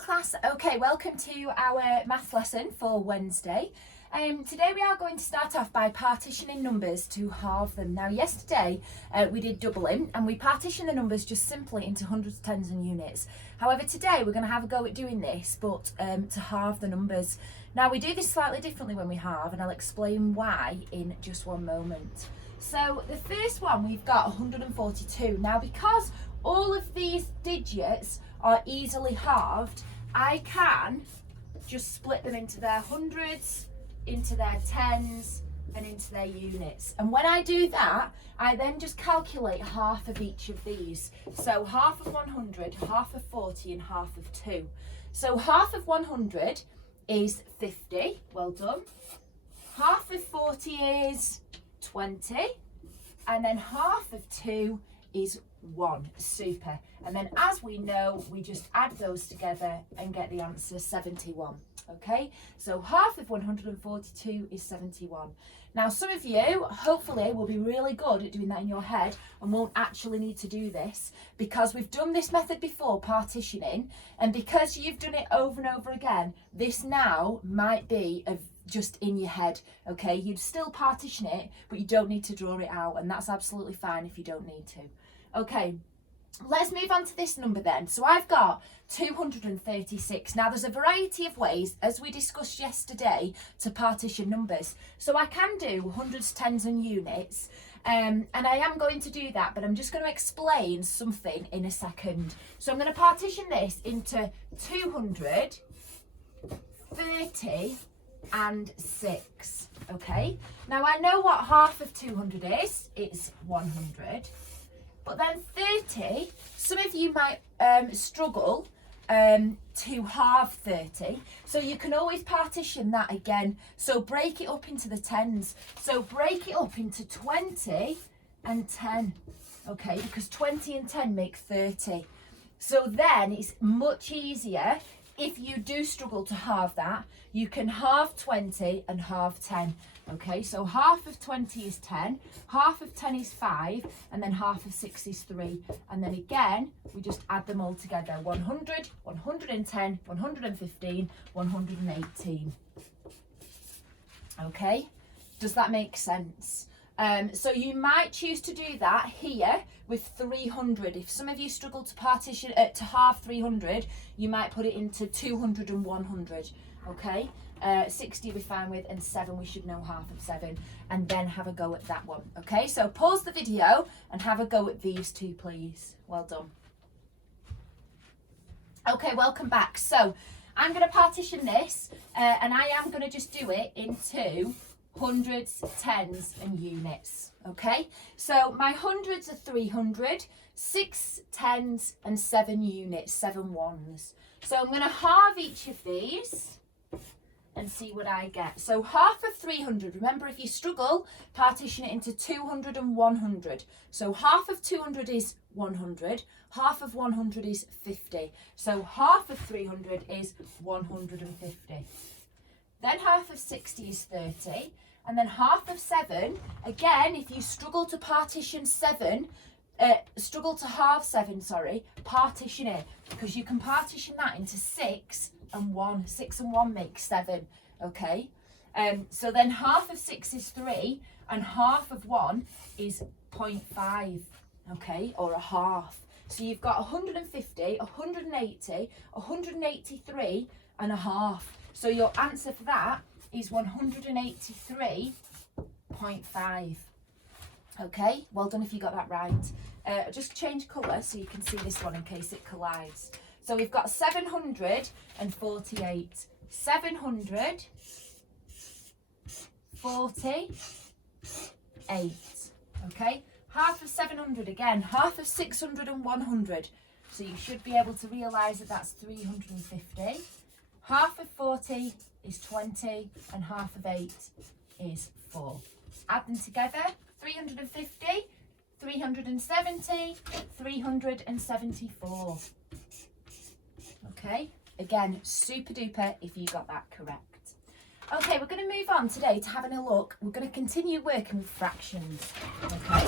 class. Okay, welcome to our maths lesson for Wednesday. Today we are going to start off by partitioning numbers to halve them. Now yesterday we did doubling and we partitioned the numbers just simply into hundreds, tens and units. However, today we're going to have a go at doing this, but to halve the numbers. Now we do this slightly differently when we halve, and I'll explain why in just one moment. So the first one, we've got 142. Now because all of these digits are easily halved, I can just split them into their hundreds, into their tens and into their units. And when I do that, I then just calculate half of each of these. So half of 100, half of 40 and half of 2. So half of 100 is 50, well done. Half of 40 is 20, and then half of 2 is 1. Super. And then as we know, we just add those together and get the answer 71. Okay, so half of 142 is 71. Now some of you hopefully will be really good at doing that in your head and won't actually need to do this, because we've done this method before, partitioning, and because you've done it over and over again, this now might be just in your head. Okay, you'd still partition it, but you don't need to draw it out, and that's absolutely fine if you don't need to. Okay, let's move on to this number then. So I've got 236. Now there's a variety of ways, as we discussed yesterday, to partition numbers. So I can do hundreds, tens and units, and I am going to do that, but I'm just going to explain something in a second. So I'm going to partition this into 200, 30 and 6. Okay, now I know what half of 200 is. It's 100. But then 30, some of you might struggle to halve 30. So you can always partition that again. So break it up into the tens. So break it up into 20 and 10. Okay, because 20 and 10 make 30. So then it's much easier. If you do struggle to halve that, you can halve 20 and halve 10. Okay, so half of 20 is 10, half of 10 is 5, and then half of 6 is 3. And then again, we just add them all together. 100, 110, 115, 118. Okay, does that make sense? So you might choose to do that here with 300. If some of you struggle to partition to halve 300, you might put it into 200 and 100. Okay, 60 we're fine with, and 7 we should know half of 7, and then have a go at that one. Okay, so pause the video and have a go at these two, please. Well done. Okay, welcome back. So I'm going to partition this, and I am going to just do it into hundreds, tens and units. Okay, so my hundreds are 300, 6 tens and 7 units, 7 ones. So I'm going to halve each of these and see what I get. So half of 300, remember if you struggle, partition it into 200 and 100. So half of 200 is 100, half of 100 is 50. So half of 300 is 150. Then half of 60 is 30, and then half of 7, again, if you struggle to partition 7, struggle to halve 7, sorry, partition it, because you can partition that into 6 and 1. 6 and 1 makes 7, okay? So then half of 6 is 3, and half of 1 is 0.5, okay, or a half. So you've got 150, 180, 183 and a half. So your answer for that is 183.5. Okay, well done if you got that right. Just change colour so you can see this one in case it collides. So we've got 748. 748. Okay, half of 700 again, half of 600 and 100. So you should be able to realise that that's 350. Half of 40 is 20, and half of 8 is 4. Add them together, 350, 370, 374. Okay, again, super duper if you got that correct. Okay, we're going to move on today to having a look. We're going to continue working with fractions. Okay.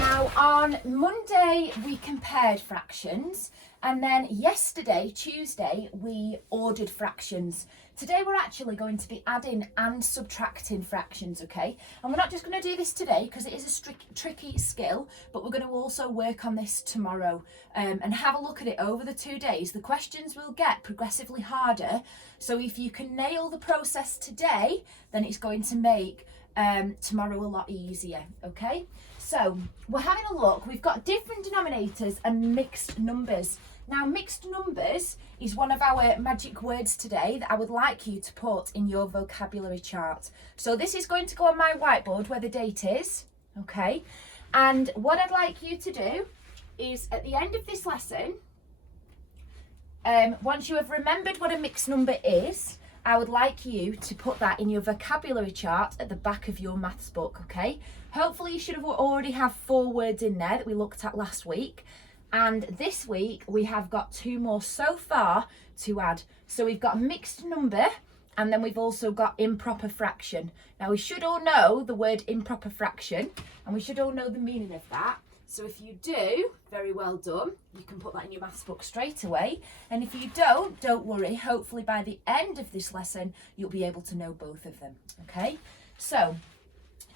Now on Monday we compared fractions, And then yesterday, Tuesday, we ordered fractions. Today we're actually going to be adding and subtracting fractions, okay? And we're not just going to do this today because it is a tricky skill, but we're going to also work on this tomorrow and have a look at it over the 2 days. The questions will get progressively harder, so if you can nail the process today, then it's going to make tomorrow a lot easier, okay? So we're having a look. We've got different denominators and mixed numbers. Now, mixed numbers is one of our magic words today that I would like you to put in your vocabulary chart. So this is going to go on my whiteboard where the date is, okay? And what I'd like you to do is at the end of this lesson, once you have remembered what a mixed number is, I would like you to put that in your vocabulary chart at the back of your maths book, okay? Hopefully you should have already have 4 words in there that we looked at last week. And this week we have got 2 more so far to add. So we've got mixed number and then we've also got improper fraction. Now we should all know the word improper fraction and we should all know the meaning of that. So if you do, very well done. You can put that in your maths book straight away. And if you don't worry. Hopefully by the end of this lesson, you'll be able to know both of them, okay? So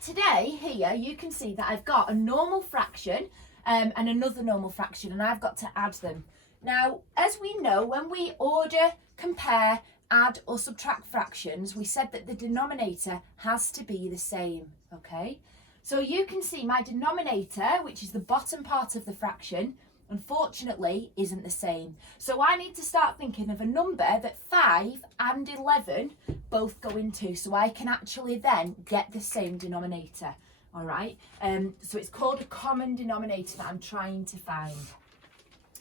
today here, you can see that I've got a normal fraction and another normal fraction, and I've got to add them. Now, as we know, when we order, compare, add or subtract fractions, we said that the denominator has to be the same, okay? So you can see my denominator, which is the bottom part of the fraction, unfortunately isn't the same. So I need to start thinking of a number that 5 and 11 both go into, so I can actually then get the same denominator, all right? So it's called a common denominator that I'm trying to find.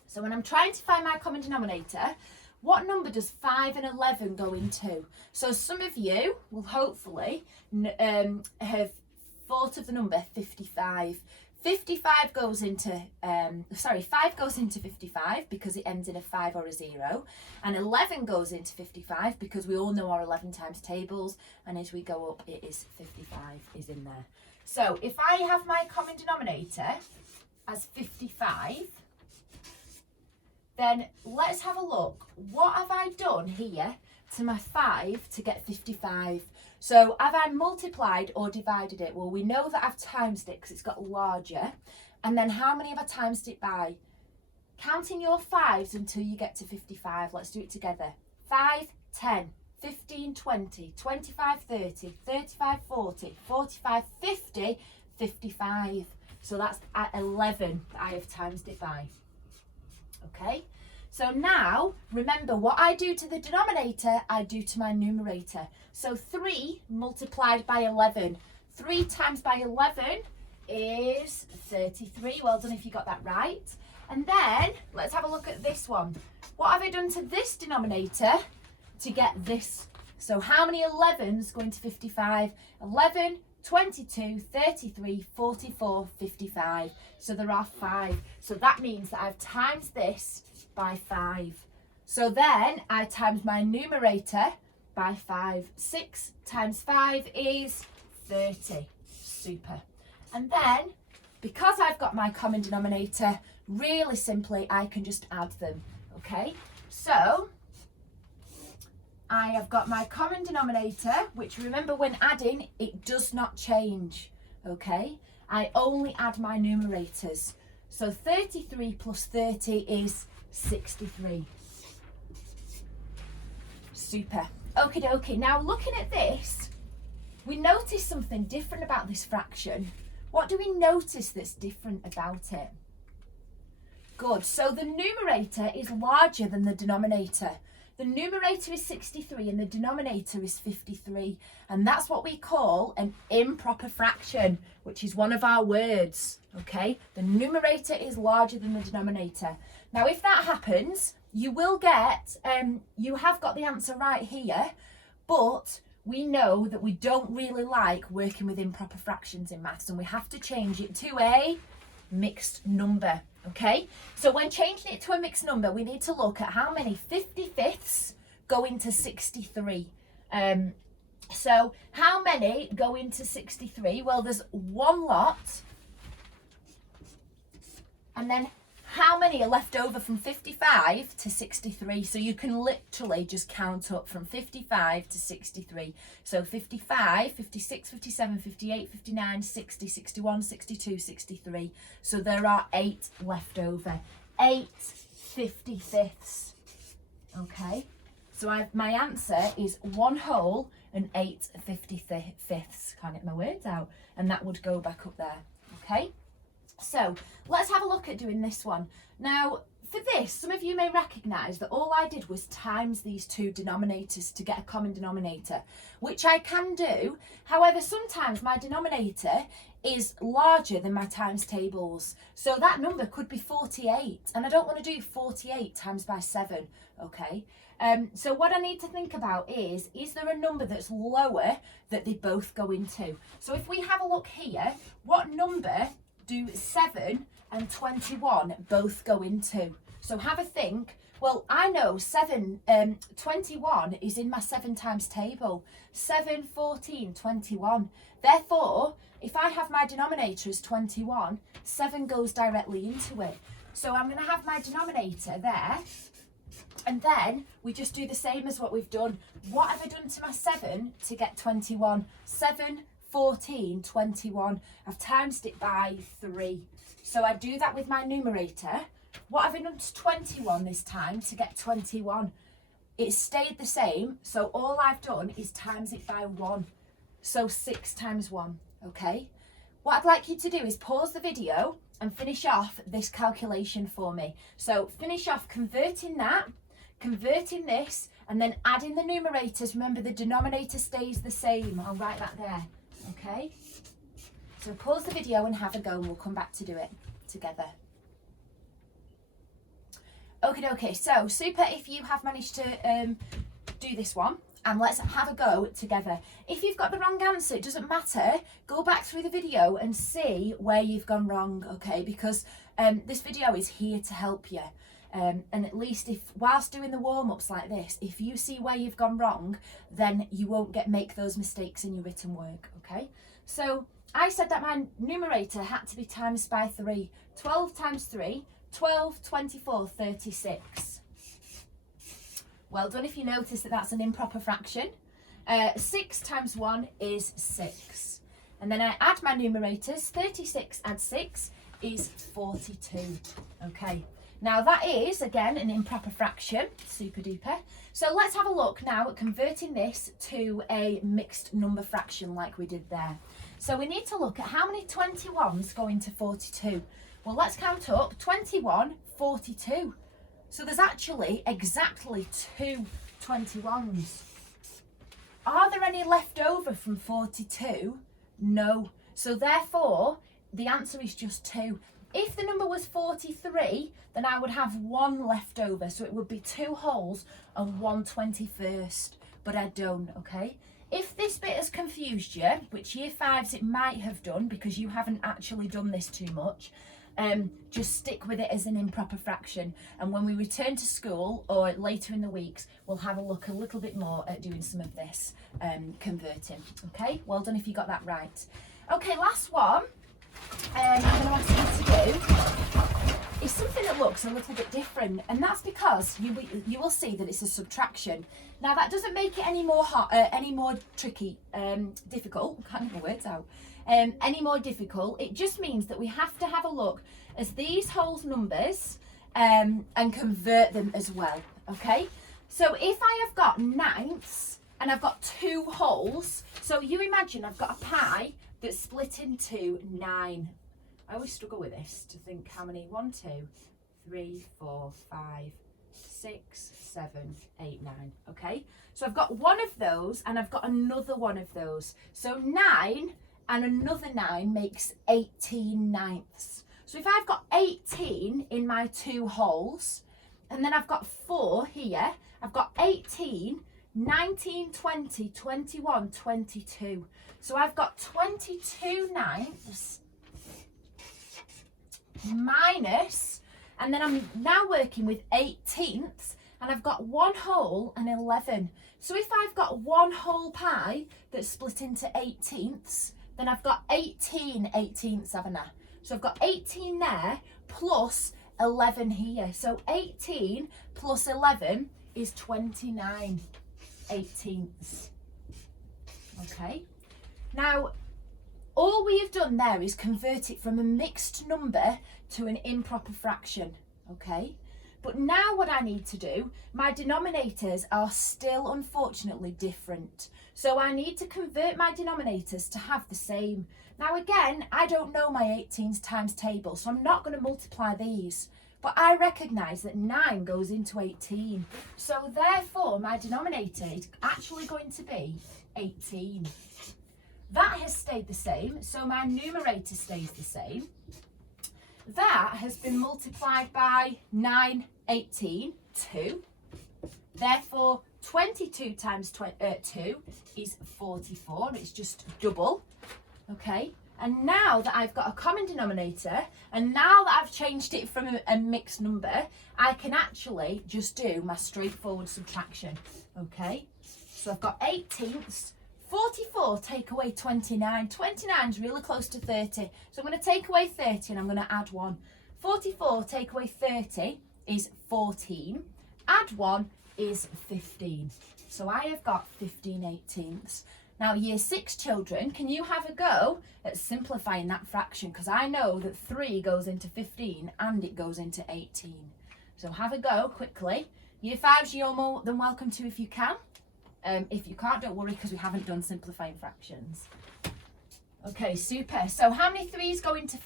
So when I'm trying to find my common denominator, what number does 5 and 11 go into? So some of you will hopefully have thought of the number 55. 55 goes into, 5 goes into 55 because it ends in a 5 or a 0. And 11 goes into 55 because we all know our 11 times tables. And as we go up, it is 55 is in there. So if I have my common denominator as 55, then let's have a look. What have I done here to my 5 to get 55? So have I multiplied or divided it? Well, we know that I've times it because it's got larger. And then how many have I times it by? Counting your 5s until you get to 55. Let's do it together. 5, 10, 15, 20, 25, 30, 35, 40, 45, 50, 55. So that's at 11 that I have times it by. Okay? So now, remember, what I do to the denominator, I do to my numerator. So 3 multiplied by 11. 3 times by 11 is 33. Well done if you got that right. And then, let's have a look at this one. What have I done to this denominator to get this? So how many 11s go into 55? 11, 22, 33, 44, 55. So there are 5. So that means that I've times this by 5. So then I times my numerator by 5. 6 times 5 is 30. Super. And then, because I've got my common denominator, really simply, I can just add them. Okay? So, I have got my common denominator, which remember when adding, it does not change. Okay? I only add my numerators. So 33 plus 30 is 63. Super. Okie dokie. Now looking at this, we notice something different about this fraction. What do we notice that's different about it? Good. So the numerator is larger than the denominator. The numerator is 63 and the denominator is 53. And that's what we call an improper fraction, which is one of our words. Okay? The numerator is larger than the denominator. Now, if that happens, you will get, you have got the answer right here, but we know that we don't really like working with improper fractions in maths, and we have to change it to a mixed number, okay? So when changing it to a mixed number, we need to look at how many 55ths go into 63. So how many go into 63? Well, there's one lot. And then how many are left over from 55 to 63? So you can literally just count up from 55 to 63. So 55, 56, 57, 58, 59, 60, 61, 62, 63. So there are 8 left over. 8 55ths. Okay, so my answer is 1 whole and 8 55ths. Can't get my words out. And that would go back up there. Okay, so let's have a look at doing this one. Now, for this, some of you may recognise that all I did was times these two denominators to get a common denominator, which I can do. However, sometimes my denominator is larger than my times tables. So that number could be 48, and I don't want to do 48 times by 7, okay? So what I need to think about is there a number that's lower that they both go into? So if we have a look here, what number do 7 and 21 both go into? So have a think. Well, I know 21 is in my 7 times table. 7, 14, 21. Therefore, if I have my denominator as 21, 7 goes directly into it. So I'm going to have my denominator there. And then we just do the same as what we've done. What have I done to my 7 to get 21? 7, 14, 21. I've timesed it by 3. So I do that with my numerator. What have I done to 21 this time to get 21? It stayed the same, so all I've done is times it by 1. So 6 times 1, okay? What I'd like you to do is pause the video and finish off this calculation for me. So finish off converting that, converting this, and then adding the numerators. Remember, the denominator stays the same. I'll write that there, okay? So pause the video and have a go, and we'll come back to do it together. Okay, so super if you have managed to do this one, and let's have a go together. If you've got the wrong answer, it doesn't matter. Go back through the video and see where you've gone wrong, okay? Because this video is here to help you. And at least if, whilst doing the warm-ups like this, if you see where you've gone wrong, then you won't make those mistakes in your written work, okay? So I said that my numerator had to be times by 3. 12 times 3, 12, 24, 36. Well done if you notice that that's an improper fraction. 6 times 1 is 6. And then I add my numerators. 36 add 6 is 42. Okay. Now that is, again, an improper fraction. Super duper. So let's have a look now at converting this to a mixed number fraction like we did there. So we need to look at how many 21s go into 42. Well, let's count up. 21, 42. So there's actually exactly 2 21s. Are there any left over from 42? No. So therefore, the answer is just 2. If the number was 43, then I would have 1 left over. So it would be 2 wholes and 1 21st. But I don't, okay? If this bit has confused you, which year 5s it might have done because you haven't actually done this too much, just stick with it as an improper fraction, and when we return to school or later in the weeks, we'll have a look a little bit more at doing some of this converting. Okay, well done if you got that right. Okay, last one I'm going to ask you to do is something that looks a little bit different, and that's because you will see that it's a subtraction. Now that doesn't make it any more tricky, difficult. Can't get my words out. Any more difficult. It just means that we have to have a look as these whole numbers and convert them as well. Okay, so if I have got 9ths and I've got 2 wholes, so you imagine I've got a pie that's split into 9. I always struggle with this to think how many. 1, 2, 3, 4, 5, 6, 7, 8, 9. Okay, so I've got one of those and I've got another one of those. So 9 and another 9 makes 18 ninths. So if I've got 18 in my 2 wholes, and then I've got 4 here, I've got 18, 19, 20, 21, 22. So I've got 22 ninths minus, and then I'm now working with 18ths, and I've got 1 whole and 11. So if I've got 1 whole pie that's split into 18ths, then I've got 18 18ths, haven't I? So I've got 18 there plus 11 here. So 18 plus 11 is 29 eighteenths. Okay. Now, all we have done there is convert it from a mixed number to an improper fraction. Okay. But now what I need to do, my denominators are still unfortunately different. So I need to convert my denominators to have the same. Now again, I don't know my 18s times table, so I'm not going to multiply these. But I recognise that 9 goes into 18. So therefore, my denominator is actually going to be 18. That has stayed the same, so my numerator stays the same. That has been multiplied by 9, 18, 2. Therefore, 22 times 2 is 44. It's just double. Okay. And now that I've got a common denominator, and now that I've changed it from a mixed number, I can actually just do my straightforward subtraction. Okay. So I've got 18ths. 44 take away 29. 29 is really close to 30. So I'm going to take away 30 and I'm going to add 1. 44 take away 30 is 14. Add 1 is 15. So I have got 15 eighteenths. Now, year 6 children, can you have a go at simplifying that fraction? Because I know that 3 goes into 15 and it goes into 18. So have a go quickly. Year 5s, you're more than welcome to if you can. If you can't, don't worry, because we haven't done simplifying fractions. Okay, super. So how many 3's go into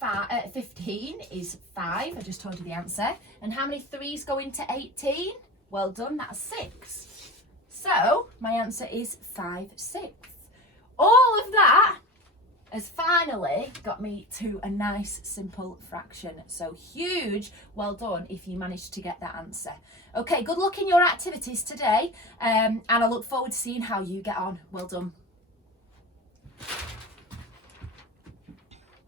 15 is 5. I just told you the answer. And how many 3's go into 18? Well done, that's 6. So my answer is 5/6. All of that has finally got me to a nice simple fraction. So huge well done if you managed to get that answer. Okay, good luck in your activities today, and I look forward to seeing how you get on. Well done.